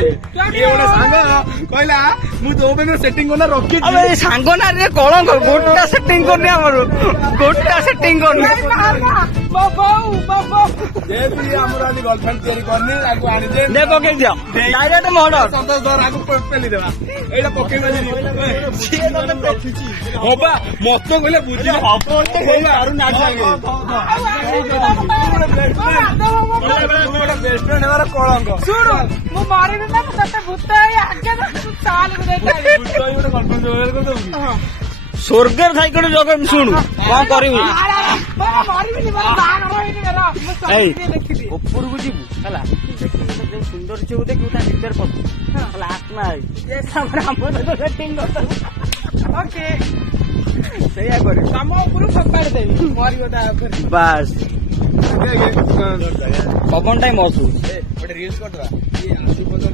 ଗୋଟେ ସାଙ୍ଗ କହିଲା ମୁଁ ତୋ ପାଇଁ ସେଟିଂ କରିନା ରଖିଛି। ସାଙ୍ଗ ନା ରେ କଳଙ୍କ ଗୋଟା ସେଟିଂ କରୁନି ଆମର ଗୋଟା ସେଟିଂ କରୁନି। ଯେହେତୁ ଆମର ଆଜି ଗର୍ଲଫ୍ରେଣ୍ଡ ତିଆରି କରିନି ତାକୁ ଆଣିଦେ ଦେ ପକେଇ ଦିଅ ଡାଇରେକ୍ଟ ମର୍ଡର। ସନ୍ତୋଷ ଧର ଆକୁ ପେଲିଦେବା ଏଇଟା ପକେଇବା ହବା ମତେ କହିଲେ ବୁଝି ହବ ବେଷ୍ଟଫ୍ରେଣ୍ଡ ହେବାର କଳଙ୍କ। ଶୁଣୁ ମୁଁ ମରିବି ନା ମୁଁ ତତେ ଭୂତ ହେଇ ଆଗେ ଚାଲ ସ୍ୱର୍ଗରେ ଥାଇ ଗୋଟେ ଜଗ ଶୁଣୁ କଣ କରିବୁ ଦେଖିବି ଉପରକୁ ଯିବୁ ହେଲା ଯୋଉ ସୁନ୍ଦର ଝିଅକୁ ଦେଖିବୁ ତା ଭିତରେ ପଶୁ ହେଲା ଆତ୍ମା ଓକେ ସେଇଆ କରିବୁ ତମ ଉପରୁ ଫୋପାଡ଼ି ଦେବି ମରିବ ତା ଉପରେ ବାସ୍ ପବନ ଟାଇମ୍ ଅସୁ ଗୋଟେ ରିଲ୍ସ କରିଦବା